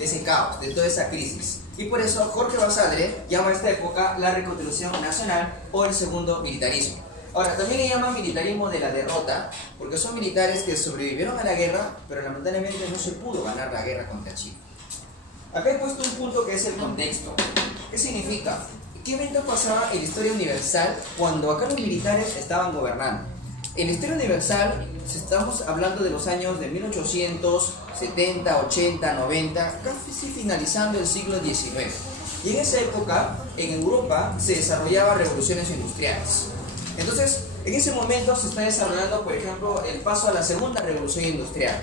de ese caos, de toda esa crisis. Y por eso Jorge Basadre llama a esta época la Reconstrucción Nacional o el segundo militarismo. Ahora, también le llaman militarismo de la derrota, porque son militares que sobrevivieron a la guerra, pero lamentablemente no se pudo ganar la guerra contra Chile. Acá he puesto un punto que es el contexto. ¿Qué significa? ¿Qué evento pasaba en la historia universal cuando acá los militares estaban gobernando? En la historia universal, estamos hablando de los años de 1870, 80, 90, casi finalizando el siglo XIX. Y en esa época, en Europa, se desarrollaban revoluciones industriales. Entonces, en ese momento se está desarrollando, por ejemplo, el paso a la segunda revolución industrial.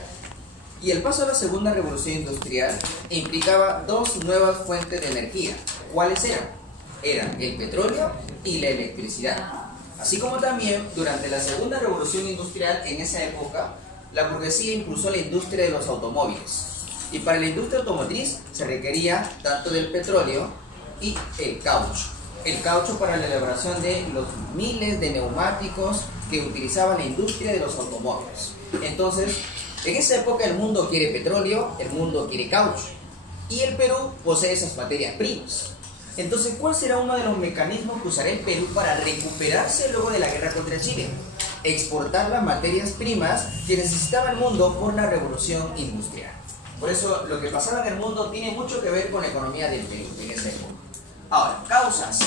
Y el paso a la segunda revolución industrial implicaba dos nuevas fuentes de energía. ¿Cuáles eran? Eran el petróleo y la electricidad. Así como también, durante la segunda revolución industrial, en esa época, la burguesía impulsó la industria de los automóviles. Y para la industria automotriz se requería tanto del petróleo y el caucho. El caucho para la elaboración de los miles de neumáticos que utilizaba la industria de los automóviles. Entonces, en esa época el mundo quiere petróleo, el mundo quiere caucho. Y el Perú posee esas materias primas. Entonces, ¿cuál será uno de los mecanismos que usará el Perú para recuperarse luego de la guerra contra Chile? Exportar las materias primas que necesitaba el mundo por la revolución industrial. Por eso, lo que pasaba en el mundo tiene mucho que ver con la economía del Perú en esa época. Ahora, causas.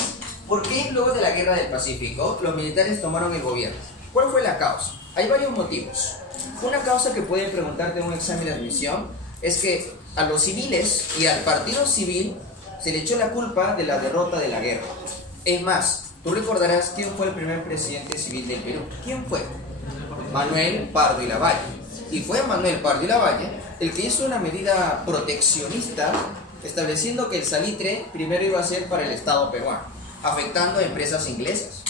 ¿Por qué luego de la guerra del Pacífico los militares tomaron el gobierno? ¿Cuál fue la causa? Hay varios motivos. Una causa que pueden preguntarte en un examen de admisión es que a los civiles y al partido civil se le echó la culpa de la derrota de la guerra. Es más, tú recordarás quién fue el primer presidente civil del Perú. ¿Quién fue? Manuel Pardo y Lavalle. Y fue Manuel Pardo y Lavalle el que hizo una medida proteccionista estableciendo que el salitre primero iba a ser para el Estado peruano, afectando a empresas inglesas.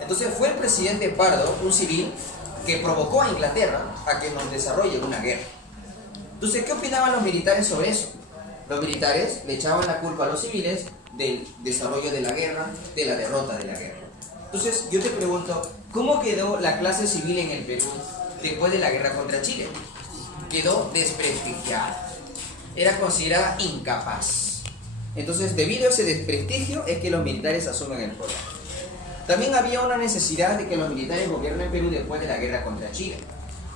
Entonces fue el presidente Pardo, un civil, que provocó a Inglaterra a que nos desarrolle una guerra. Entonces, ¿qué opinaban los militares sobre eso? Los militares le echaban la culpa a los civiles del desarrollo de la guerra, de la derrota de la guerra. Entonces, yo te pregunto, ¿cómo quedó la clase civil en el Perú después de la guerra contra Chile? Quedó desprestigiada. Era considerada incapaz. Entonces, debido a ese desprestigio, es que los militares asumen el poder. También había una necesidad de que los militares gobiernen Perú después de la guerra contra Chile.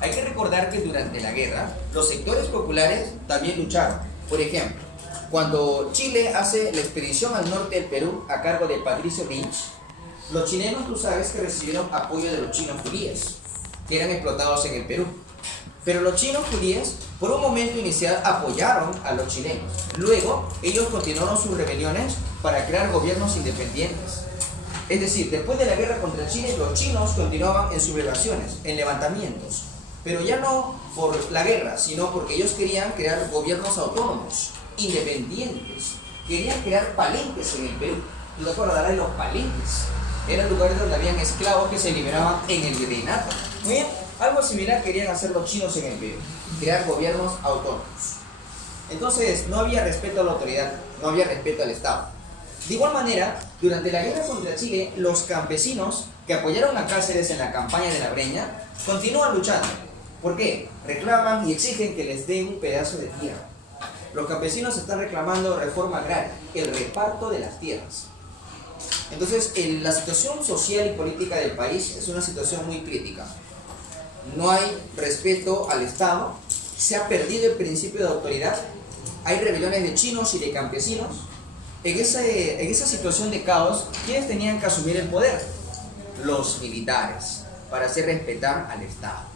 Hay que recordar que durante la guerra, los sectores populares también lucharon. Por ejemplo, cuando Chile hace la expedición al norte del Perú a cargo de Patricio Lynch, los chilenos, tú sabes que recibieron apoyo de los chinos judíos, que eran explotados en el Perú. Pero los chinos judíos, por un momento inicial, apoyaron a los chilenos. Luego, ellos continuaron sus rebeliones para crear gobiernos independientes. Es decir, después de la guerra contra Chile, los chinos continuaban en sublevaciones, en levantamientos. Pero ya no por la guerra, sino porque ellos querían crear gobiernos autónomos, independientes. Querían crear palenques en el Perú. ¿Tú te acordarás de los palenques? Eran lugares donde habían esclavos que se liberaban en el virreinato. Muy bien, algo similar querían hacer los chinos en el Perú, crear gobiernos autónomos. Entonces, no había respeto a la autoridad, no había respeto al Estado. De igual manera, durante la guerra contra Chile, los campesinos que apoyaron a Cáceres en la campaña de la Breña continúan luchando. ¿Por qué? Reclaman y exigen que les den un pedazo de tierra. Los campesinos están reclamando reforma agraria, el reparto de las tierras. Entonces, la situación social y política del país es una situación muy crítica. No hay respeto al Estado, se ha perdido el principio de autoridad, hay rebeliones de chinos y de campesinos. En esa situación de caos, ¿quiénes tenían que asumir el poder? Los militares, para hacer respetar al Estado.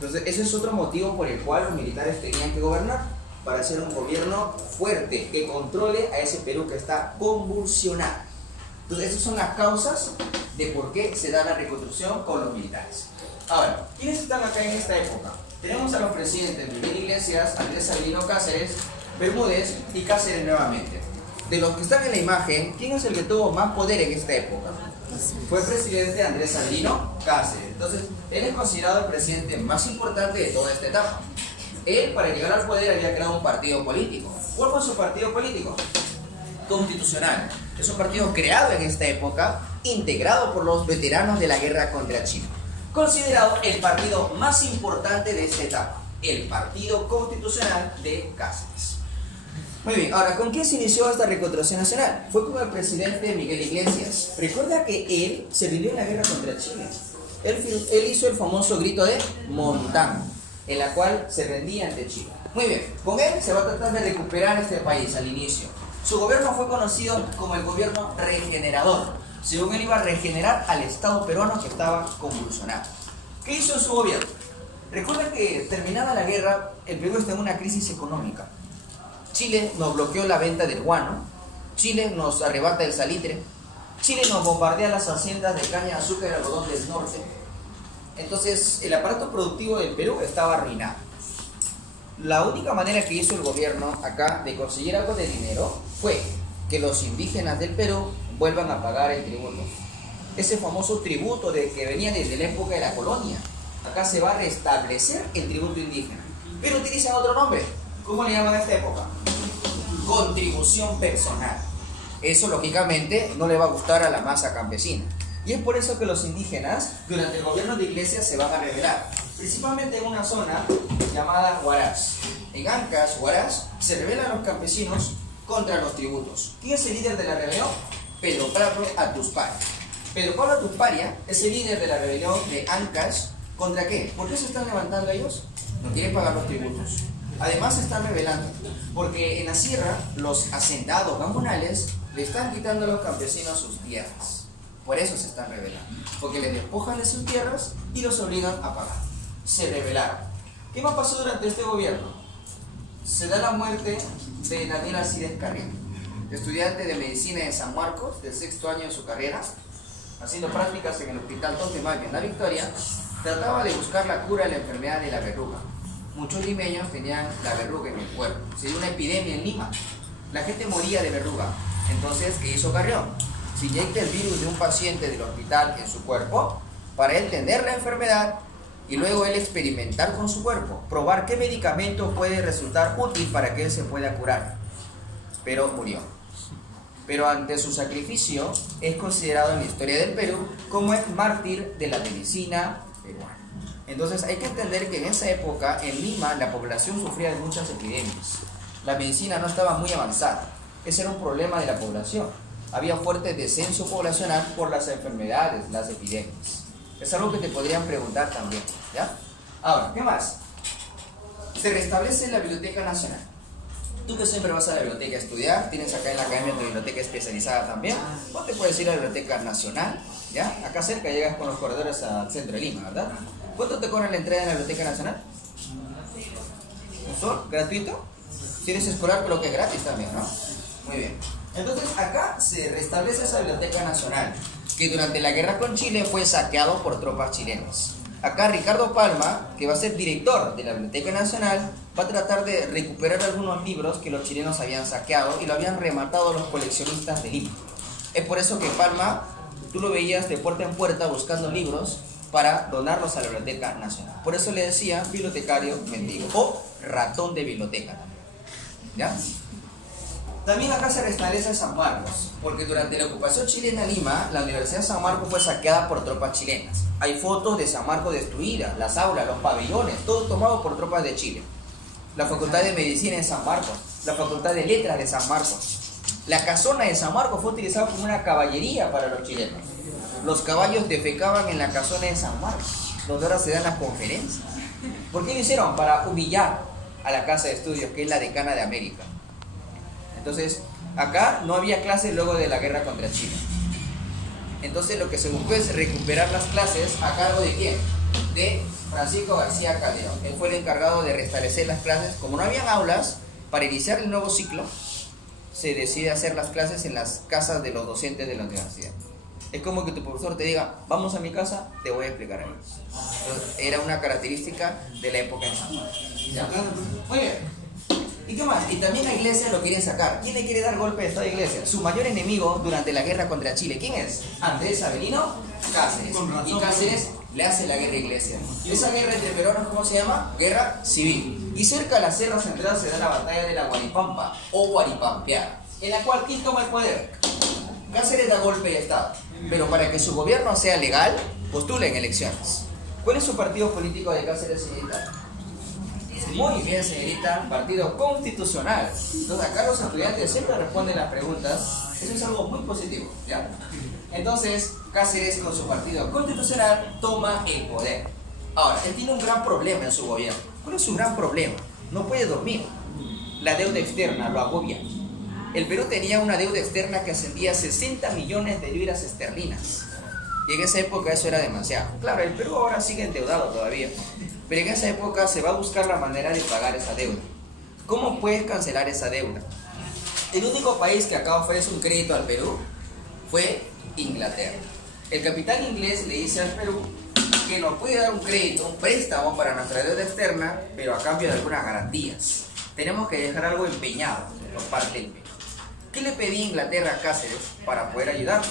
Entonces, ese es otro motivo por el cual los militares tenían que gobernar, para hacer un gobierno fuerte, que controle a ese Perú que está convulsionado. Entonces, esas son las causas de por qué se da la reconstrucción con los militares. Ahora, ¿quiénes están acá en esta época? Tenemos a los presidentes Miguel Iglesias, Andrés Sabino Cáceres, Bermúdez y Cáceres nuevamente. De los que están en la imagen, ¿quién es el que tuvo más poder en esta época? Fue el presidente Andrés Sabino Cáceres. Entonces, él es considerado el presidente más importante de toda esta etapa. Él, para llegar al poder, había creado un partido político. ¿Cuál fue su partido político? Constitucional. Es un partido creado en esta época, integrado por los veteranos de la guerra contra Chile. Considerado el partido más importante de esta etapa, el Partido Constitucional de Cáceres. Muy bien, ahora, ¿con qué se inició esta reconstrucción nacional? Fue con el presidente Miguel Iglesias. Recuerda que él se rindió en la guerra contra Chile. Él hizo el famoso grito de Montán, en la cual se rendía ante Chile. Muy bien, con él se va a tratar de recuperar este país al inicio. Su gobierno fue conocido como el gobierno regenerador. Según él iba a regenerar al Estado peruano que estaba convulsionado. ¿Qué hizo en su gobierno? Recuerda que terminada la guerra, el Perú está en una crisis económica. Chile nos bloqueó la venta del guano, Chile nos arrebata el salitre, Chile nos bombardea las haciendas de caña, azúcar y algodón del norte. Entonces el aparato productivo del Perú estaba arruinado. La única manera que hizo el gobierno acá de conseguir algo de dinero fue que los indígenas del Perú vuelvan a pagar el tributo. Ese famoso tributo que venía desde la época de la colonia. Acá se va a restablecer el tributo indígena, pero utilizan otro nombre. ¿Cómo le llaman a esta época? Contribución personal. Eso lógicamente no le va a gustar a la masa campesina. Y es por eso que los indígenas durante el gobierno de Iglesias se van a rebelar. Principalmente en una zona llamada Huaraz. En Ancash, Huaraz, se rebelan los campesinos contra los tributos. ¿Quién es el líder de la rebelión? Pedro Pablo Atusparia. Pedro Pablo Atusparia es el líder de la rebelión de Ancash. ¿Contra qué? ¿Por qué se están levantando ellos? No quieren pagar los tributos. Además se están rebelando, porque en la sierra los hacendados gamonales le están quitando a los campesinos sus tierras. Por eso se están rebelando, porque les despojan de sus tierras y los obligan a pagar. Se rebelaron. ¿Qué más pasó durante este gobierno? Se da la muerte de Daniel Alcides Carrión, estudiante de medicina en San Marcos, del 6º año de su carrera, haciendo prácticas en el Hospital 2 de Mayo en La Victoria. Trataba de buscar la cura de la enfermedad de la verruga. Muchos limeños tenían la verruga en el cuerpo. Se dio una epidemia en Lima. La gente moría de verruga. Entonces, ¿qué hizo Carrión? Se inyecta el virus de un paciente del hospital en su cuerpo para entender la enfermedad y luego él experimentar con su cuerpo, probar qué medicamento puede resultar útil para que él se pueda curar. Pero murió. Pero ante su sacrificio es considerado en la historia del Perú como el mártir de la medicina peruana. Entonces hay que entender que en esa época en Lima la población sufría de muchas epidemias. La medicina no estaba muy avanzada. Ese era un problema de la población. Había fuerte descenso poblacional por las enfermedades, las epidemias. Es algo que te podrían preguntar también, ¿ya? Ahora, ¿qué más? Se restablece la Biblioteca Nacional. Tú que siempre vas a la biblioteca a estudiar, tienes acá en la academia tu biblioteca especializada también, o te puedes ir a la Biblioteca Nacional, ¿ya? Acá cerca llegas con los corredores al centro de Lima, ¿verdad? ¿Cuánto te cobra la entrada en la Biblioteca Nacional? ¿Un sol? ¿Gratuito? Si eres escolar, creo que es gratis también, ¿no? Muy bien. Entonces acá se restablece esa Biblioteca Nacional, que durante la guerra con Chile fue saqueado por tropas chilenas. Acá Ricardo Palma, que va a ser director de la Biblioteca Nacional, va a tratar de recuperar algunos libros que los chilenos habían saqueado y lo habían rematado los coleccionistas de Lima. Es por eso que Palma, tú lo veías de puerta en puerta buscando libros para donarlos a la Biblioteca Nacional. Por eso le decía bibliotecario mendigo o ratón de biblioteca también. ¿Ya? También acá se restablece San Marcos, porque durante la ocupación chilena en Lima, la Universidad de San Marcos fue saqueada por tropas chilenas. Hay fotos de San Marcos destruidas, las aulas, los pabellones, todo tomado por tropas de Chile. La Facultad de Medicina en San Marcos, la Facultad de Letras de San Marcos. La casona de San Marcos fue utilizada como una caballería para los chilenos. Los caballos defecaban en la casona de San Marcos, donde ahora se dan las conferencias. ¿Por qué lo hicieron? Para humillar a la Casa de Estudios, que es la decana de América. Entonces, acá no había clases luego de la guerra contra Chile. Entonces, lo que se buscó es recuperar las clases a cargo de ¿quién? De Francisco García Calderón. Él fue el encargado de restablecer las clases. Como no habían aulas, para iniciar el nuevo ciclo, se decide hacer las clases en las casas de los docentes de la universidad. Es como que tu profesor te diga, vamos a mi casa, te voy a explicar algo. Entonces, era una característica de la época en San Marcos. ¿Ya? Muy bien. ¿Y qué más? Y también a Iglesias lo quieren sacar. ¿Quién le quiere dar golpe de Estado a Iglesias? Su mayor enemigo durante la guerra contra Chile. ¿Quién es? Andrés Avelino Cáceres. Y Cáceres le hace la guerra a Iglesias. Y esa guerra entre peruanos, ¿cómo se llama? Guerra civil. Y cerca de la Sierra Central se da la batalla de la Guaripampa, o Guaripampeada, en la cual ¿quién toma el poder? Cáceres da golpe de Estado. Pero para que su gobierno sea legal, postula en elecciones. ¿Cuál es su partido político de Cáceres y tal? Muy bien, señorita, Partido Constitucional. Entonces acá los estudiantes siempre responden las preguntas. Eso es algo muy positivo, ¿ya? Entonces, Cáceres con su Partido Constitucional toma el poder. Ahora, él tiene un gran problema en su gobierno. ¿Cuál es su gran problema? No puede dormir. La deuda externa lo agobia. El Perú tenía una deuda externa que ascendía a 60 millones de libras esterlinas. Y en esa época eso era demasiado. Claro, el Perú ahora sigue endeudado todavía. Pero en esa época se va a buscar la manera de pagar esa deuda. ¿Cómo puedes cancelar esa deuda? El único país que acá ofrece un crédito al Perú fue Inglaterra. El capital inglés le dice al Perú que nos puede dar un crédito, un préstamo para nuestra deuda externa, pero a cambio de algunas garantías. Tenemos que dejar algo empeñado por parte del Perú. ¿Qué le pedía Inglaterra a Cáceres para poder ayudarnos?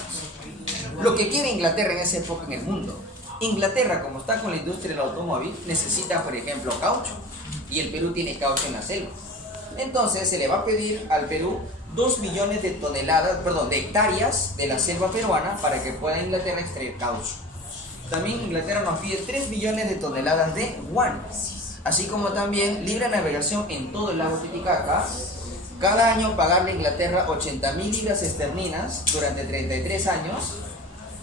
Lo que quiere Inglaterra en esa época en el mundo. Inglaterra, como está con la industria del automóvil, necesita, por ejemplo, caucho. Y el Perú tiene caucho en la selva. Entonces se le va a pedir al Perú 2 millones de hectáreas de la selva peruana para que pueda Inglaterra extraer caucho. También Inglaterra nos pide 3 millones de toneladas de guano, así como también libre navegación en todo el lago Titicaca. Cada año pagarle a Inglaterra 80.000 libras esterlinas durante 33 años.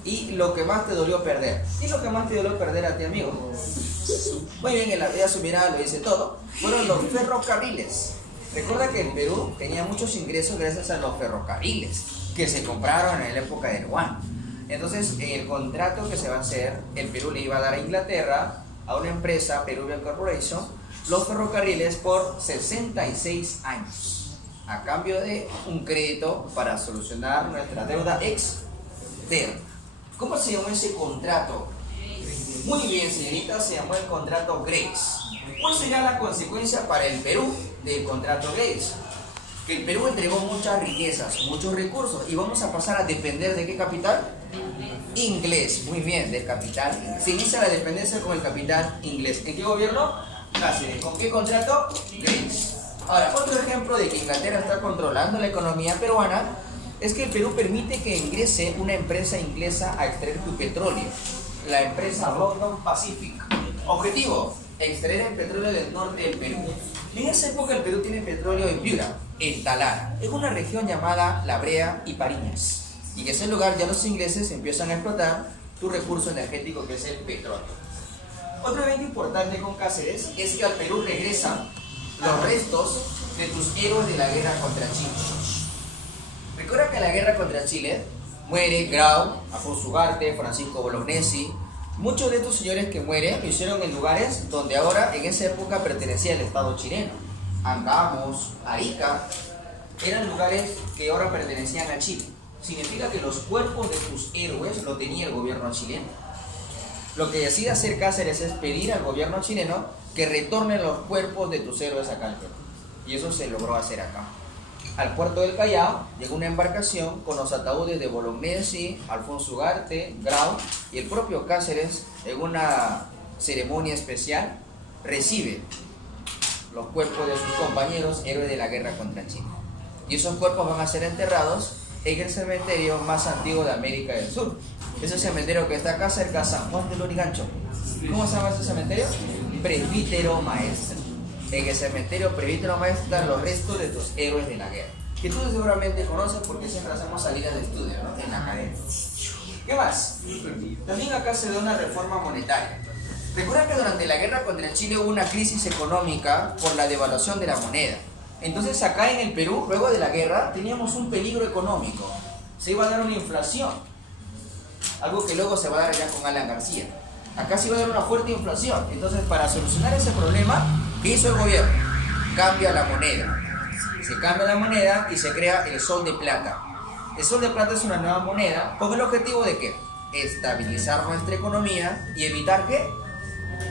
Y lo que más te dolió perder. ¿Y lo que más te dolió perder a ti, amigo? Muy bien, en la vida su mirada lo dice todo. Fueron los ferrocarriles. Recuerda que el Perú tenía muchos ingresos gracias a los ferrocarriles que se compraron en la época del Yuan. Entonces, en el contrato que se va a hacer, el Perú le iba a dar a Inglaterra, a una empresa, Peruvian Corporation, los ferrocarriles por 66 años, a cambio de un crédito para solucionar nuestra deuda externa. ¿Cómo se llamó ese contrato? Muy bien, señorita, se llamó el contrato Grace. ¿Cuál sería la consecuencia para el Perú del contrato Grace? Que el Perú entregó muchas riquezas, muchos recursos, y vamos a pasar a depender ¿de qué capital? Inglés. Muy bien, del capital inglés. Se inicia la dependencia con el capital inglés. ¿En qué gobierno? Cáceres. ¿Con qué contrato? Grace. Ahora, otro ejemplo de que Inglaterra está controlando la economía peruana es que el Perú permite que ingrese una empresa inglesa a extraer tu petróleo, la empresa London Pacific. Objetivo, extraer el petróleo del norte del Perú. En esa época el Perú tiene petróleo en Piura, en Talara, en una región llamada La Brea y Pariñas. Y en ese lugar ya los ingleses empiezan a explotar tu recurso energético que es el petróleo. Otro evento importante con Cáceres es que al Perú regresan los restos de tus héroes de la guerra contra Chile. Recuerda que en la guerra contra Chile muere Grau, Afonso Ugarte, Francisco Bolognesi. Muchos de estos señores que mueren lo hicieron en lugares donde ahora en esa época pertenecía el Estado chileno. Angamos, Arica, eran lugares que ahora pertenecían a Chile. Significa que los cuerpos de tus héroes lo tenía el gobierno chileno. Lo que decide hacer Cáceres es pedir al gobierno chileno que retorne los cuerpos de tus héroes acá al Perú. Y eso se logró hacer acá. Al puerto del Callao llegó una embarcación con los ataúdes de Bolognesi, Alfonso Ugarte, Grau, y el propio Cáceres, en una ceremonia especial, recibe los cuerpos de sus compañeros héroes de la guerra contra Chile. Y esos cuerpos van a ser enterrados en el cementerio más antiguo de América del Sur. Ese cementerio que está acá cerca de San Juan del Lurigancho. ¿Cómo se llama ese cementerio? Presbítero Maestro. En el cementerio Presbítero Maestro están los restos de tus héroes de la guerra, que tú seguramente conoces porque siempre hacemos salidas de estudio, ¿no? En la academia. ¿Qué más? También acá se da una reforma monetaria. Recuerda que durante la guerra contra Chile hubo una crisis económica por la devaluación de la moneda. Entonces acá en el Perú, luego de la guerra, teníamos un peligro económico. Se iba a dar una inflación, algo que luego se va a dar ya con Alan García. Acá se iba a dar una fuerte inflación. Entonces, para solucionar ese problema, ¿qué hizo el gobierno? Cambia la moneda. Se cambia la moneda y se crea el sol de plata. El sol de plata es una nueva moneda con el objetivo de ¿qué? Estabilizar nuestra economía y evitar ¿qué?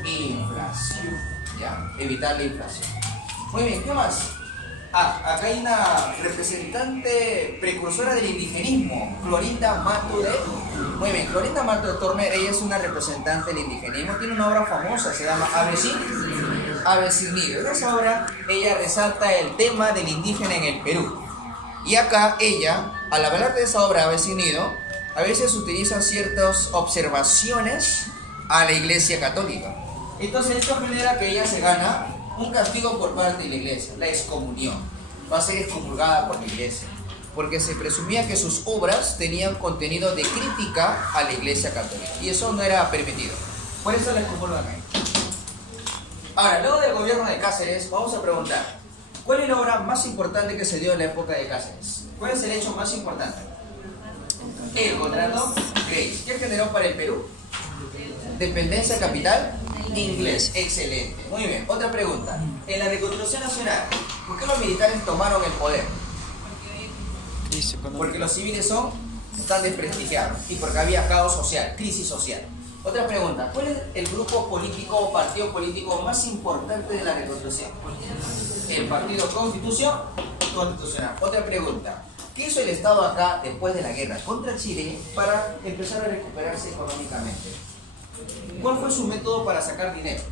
Inflación. ¿Ya? Evitar la inflación. Muy bien, ¿qué más? Acá hay una representante precursora del indigenismo, Clorinda Mato de... Muy bien, Clorinda Mato de Torner, ella es una representante del indigenismo, tiene una obra famosa, se llama Ave sin Nido. En esa obra, ella resalta el tema del indígena en el Perú. Y acá ella, al hablar de esa obra Ave sin Nido, a veces utiliza ciertas observaciones a la Iglesia Católica. Entonces esto genera que ella se gana un castigo por parte de la iglesia, la excomunión. Va a ser excomulgada por la iglesia, porque se presumía que sus obras tenían contenido de crítica a la iglesia católica, y eso no era permitido. Por eso la excomulgan ahí. Ahora, luego del gobierno de Cáceres, vamos a preguntar, ¿cuál es la obra más importante que se dio en la época de Cáceres? ¿Cuál es el hecho más importante? El contrato Grace. ¿Qué generó para el Perú? Dependencia capital inglés. Excelente. Muy bien. Otra pregunta. En la Reconstrucción Nacional, ¿por qué los militares tomaron el poder? Porque los civiles están desprestigiados y porque había caos social, crisis social. Otra pregunta. ¿Cuál es el grupo político o partido político más importante de la Reconstrucción? El Partido Constitucional. Otra pregunta. ¿Qué hizo el Estado acá después de la guerra contra Chile para empezar a recuperarse económicamente? ¿Cuál fue su método para sacar dinero?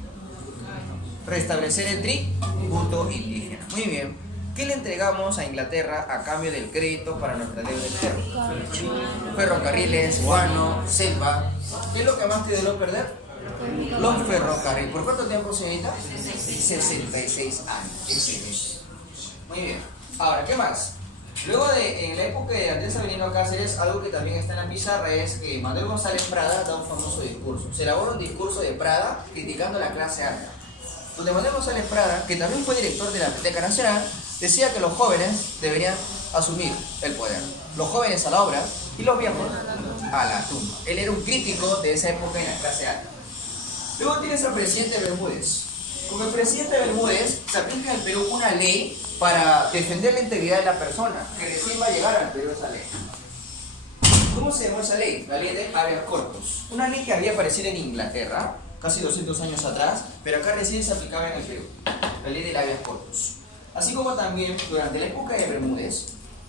Restablecer el tributo indígena. Muy bien. ¿Qué le entregamos a Inglaterra a cambio del crédito para nuestra deuda externa? Ferrocarriles, guano, selva. ¿Qué es lo que más te dolió perder? Los ferrocarriles. ¿Por cuánto tiempo, señorita? 66 años. Excelente. Muy bien. Ahora, ¿qué más? Luego en la época de Andrés Avelino Cáceres, algo que también está en la pizarra es que Manuel González Prada da un famoso discurso. Se elabora un discurso de Prada criticando a la clase alta, donde Manuel González Prada, que también fue director de la Biblioteca Nacional, decía que los jóvenes deberían asumir el poder. Los jóvenes a la obra y los viejos a la tumba. Él era un crítico de esa época en la clase alta. Luego tienes al presidente Bermúdez. Con el presidente Bermúdez se aplica en el Perú una ley para defender la integridad de la persona, que recién va a llegar al Perú esa ley. ¿Cómo se llamó esa ley? La ley de habeas corpus. Una ley que había aparecido en Inglaterra, casi 200 años atrás, pero acá recién se aplicaba en el Perú. La ley del habeas corpus. Así como también, durante la época de Bermúdez,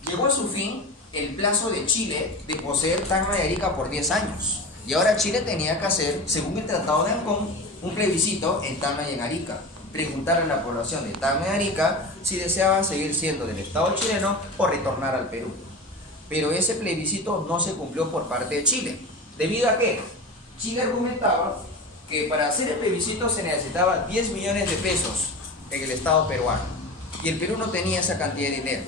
llegó a su fin el plazo de Chile de poseer Tacna y Arica por 10 años. Y ahora Chile tenía que hacer, según el Tratado de Ancón, un plebiscito en Tacna y en Arica. Preguntar a la población de Tacna y Arica si deseaban seguir siendo del Estado chileno o retornar al Perú. Pero ese plebiscito no se cumplió por parte de Chile. ¿Debido a qué? Chile argumentaba que para hacer el plebiscito se necesitaba 10 millones de pesos en el Estado peruano. Y el Perú no tenía esa cantidad de dinero.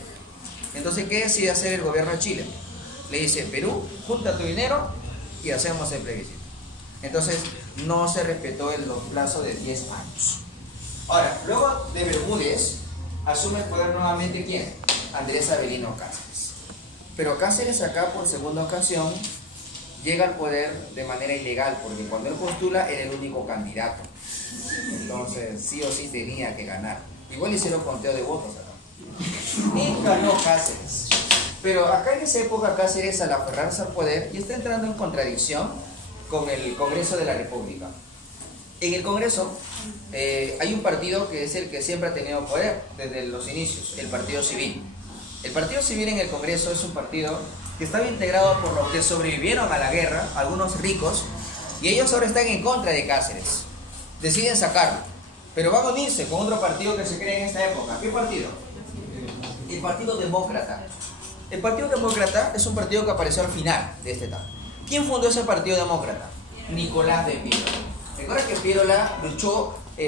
Entonces, ¿qué decide hacer el gobierno de Chile? Le dice, Perú, junta tu dinero y hacemos el plebiscito. Entonces, no se respetó el plazo de 10 años. Ahora, luego de Bermúdez, asume el poder nuevamente ¿quién? Andrés Avelino Cáceres. Pero Cáceres acá por segunda ocasión llega al poder de manera ilegal, porque cuando él postula era el único candidato. Entonces, sí o sí tenía que ganar. Igual hicieron conteo de votos acá. Y ganó Cáceres. Pero acá en esa época Cáceres, al aferrarse al poder, y está entrando en contradicción con el Congreso de la República. En el Congreso hay un partido que es el que siempre ha tenido poder desde los inicios, el Partido Civil. El Partido Civil en el Congreso es un partido que estaba integrado por los que sobrevivieron a la guerra, algunos ricos, y ellos ahora están en contra de Cáceres. Deciden sacarlo, pero van a unirse con otro partido que se crea en esta época. ¿Qué partido? El Partido Demócrata. El Partido Demócrata es un partido que apareció al final de esta etapa. ¿Quién fundó ese Partido Demócrata? Nicolás de Piérola. Recuerda que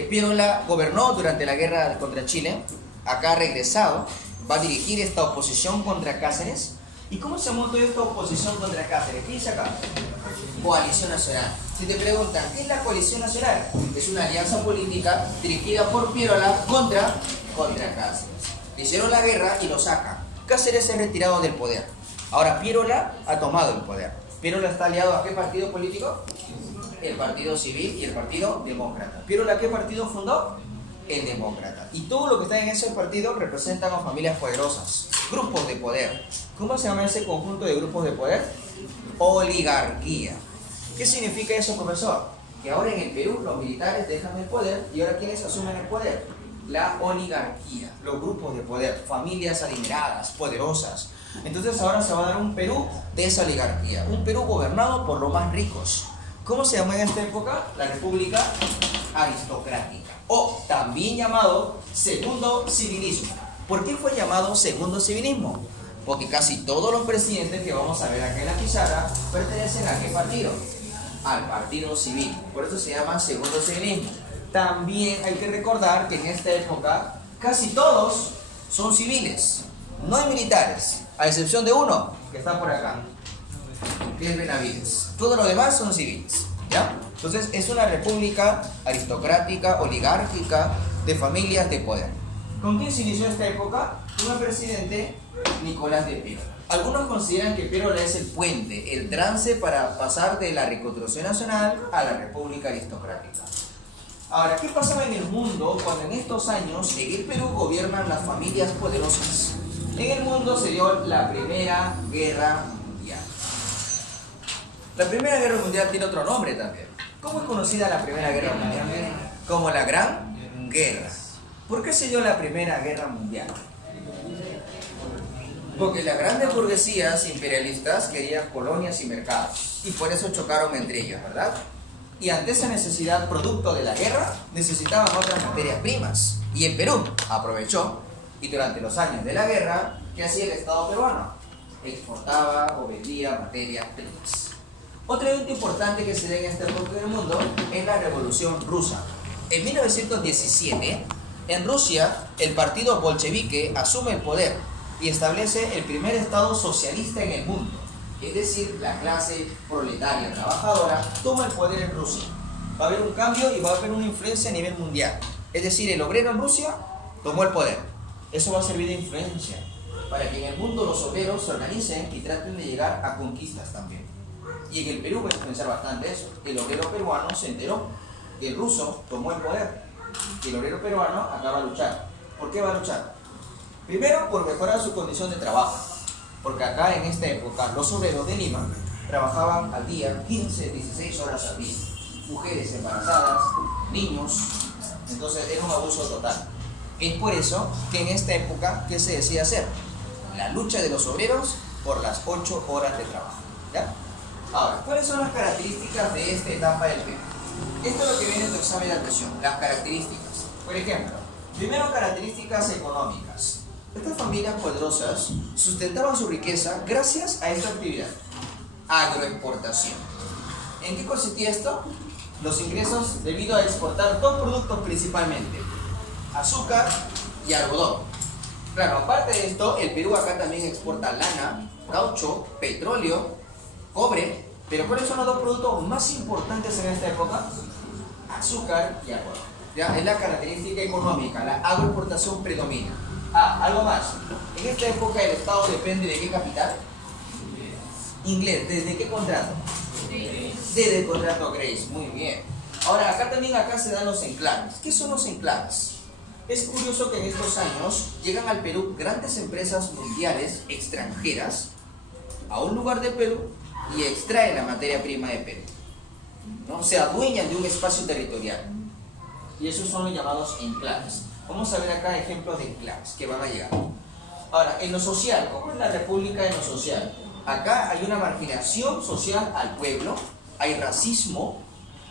Piérola gobernó durante la guerra contra Chile, acá ha regresado, va a dirigir esta oposición contra Cáceres. ¿Y cómo se montó esta oposición contra Cáceres? ¿Qué dice acá? Coalición Nacional. Si te preguntan, ¿qué es la Coalición Nacional? Es una alianza política dirigida por Piérola contra Cáceres. Le hicieron la guerra y lo sacan. Cáceres se ha retirado del poder. Ahora Piérola ha tomado el poder. Piérola está aliado ¿a qué partido político? El Partido Civil y el Partido Demócrata. ¿Piérola qué partido fundó? El Demócrata. Y todo lo que está en ese partido representan a familias poderosas, grupos de poder. ¿Cómo se llama ese conjunto de grupos de poder? Oligarquía. ¿Qué significa eso, profesor? Que ahora en el Perú los militares dejan el poder y ahora ¿quiénes asumen el poder? La oligarquía, los grupos de poder, familias adineradas, poderosas. Entonces ahora se va a dar un Perú de esa oligarquía, un Perú gobernado por los más ricos. ¿Cómo se llama en esta época? La República Aristocrática, o también llamado Segundo Civilismo. ¿Por qué fue llamado Segundo Civilismo? Porque casi todos los presidentes que vamos a ver aquí en la pizarra pertenecen a ¿qué partido? Al Partido Civil. Por eso se llama Segundo Civilismo. también hay que recordar que en esta época casi todos son civiles, no hay militares, a excepción de uno que está por acá, que es Benavides. Todos los demás son civiles, ¿ya? Entonces es una república aristocrática, oligárquica, de familias de poder. ¿Con quién se inició esta época? Con el presidente Nicolás de Piero. Algunos consideran que Piero es el puente, el trance para pasar de la reconstrucción nacional a la república aristocrática. Ahora, ¿qué pasaba en el mundo cuando en estos años en el Perú gobiernan las familias poderosas? En el mundo se dio la Primera Guerra Mundial. La Primera Guerra Mundial tiene otro nombre también. ¿Cómo es conocida la Primera Guerra Mundial? Como la Gran Guerra. ¿Por qué se dio la Primera Guerra Mundial? Porque las grandes burguesías imperialistas querían colonias y mercados, y por eso chocaron entre ellos, ¿verdad? Y ante esa necesidad, producto de la guerra, necesitaban otras materias primas. Y el Perú aprovechó, y durante los años de la guerra, ¿qué hacía el Estado peruano? Exportaba o vendía materias primas. Otro evento importante que se da en esta época del mundo es la Revolución Rusa. En 1917, en Rusia, el partido bolchevique asume el poder y establece el primer Estado socialista en el mundo. Es decir, la clase proletaria trabajadora toma el poder en Rusia. Va a haber un cambio y va a haber una influencia a nivel mundial. Es decir, el obrero en Rusia tomó el poder. Eso va a servir de influencia para que en el mundo los obreros se organicen y traten de llegar a conquistas también. Y en el Perú va a influenciar bastante eso. El obrero peruano se enteró que el ruso tomó el poder. Y el obrero peruano acá va a luchar. ¿Por qué va a luchar? Primero, por mejorar su condición de trabajo. Porque acá en esta época los obreros de Lima trabajaban al día 15, 16 horas al día. Mujeres embarazadas, niños. Entonces era un abuso total. Es por eso que en esta época, ¿qué se decía hacer? La lucha de los obreros por las 8 horas de trabajo. ¿Ya? Ahora, ¿cuáles son las características de esta etapa del Perú? Esto es lo que viene en tu examen de admisión, las características. Por ejemplo, primero, características económicas. Estas familias poderosas sustentaban su riqueza gracias a esta actividad, agroexportación. ¿En qué consistía esto? Los ingresos debido a exportar dos productos principalmente, azúcar y algodón. Claro, aparte de esto, el Perú acá también exporta lana, caucho, petróleo, cobre, pero ¿cuáles son los dos productos más importantes en esta época? Azúcar y algodón. ¿Ya? Es la característica económica, la agroexportación predomina. Algo más. En esta época el Estado depende de qué capital? Inglés. ¿Desde qué contrato? Desde el contrato Grace. Muy bien. Ahora, acá se dan los enclaves. ¿Qué son los enclaves? Es curioso que en estos años llegan al Perú grandes empresas mundiales extranjeras a un lugar de Perú y extraen la materia prima de Perú, ¿no? Se adueñan de un espacio territorial. Y esos son los llamados enclaves. Vamos a ver acá ejemplos de enclaves que van a llegar. Ahora, en lo social, ¿cómo es la república en lo social? Acá hay una marginación social al pueblo, hay racismo,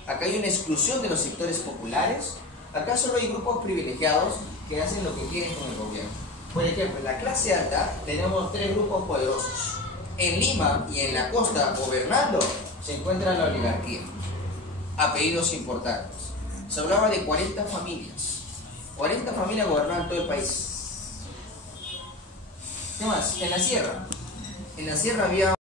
acá hay una exclusión de los sectores populares, acá solo hay grupos privilegiados que hacen lo que quieren con el gobierno. Por ejemplo, en la clase alta tenemos tres grupos poderosos. En Lima y en la costa, gobernando, se encuentra la oligarquía. Apellidos importantes. Se hablaba de 40 familias. 40 familias gobernaban todo el país. ¿Qué más? En la sierra. En la sierra había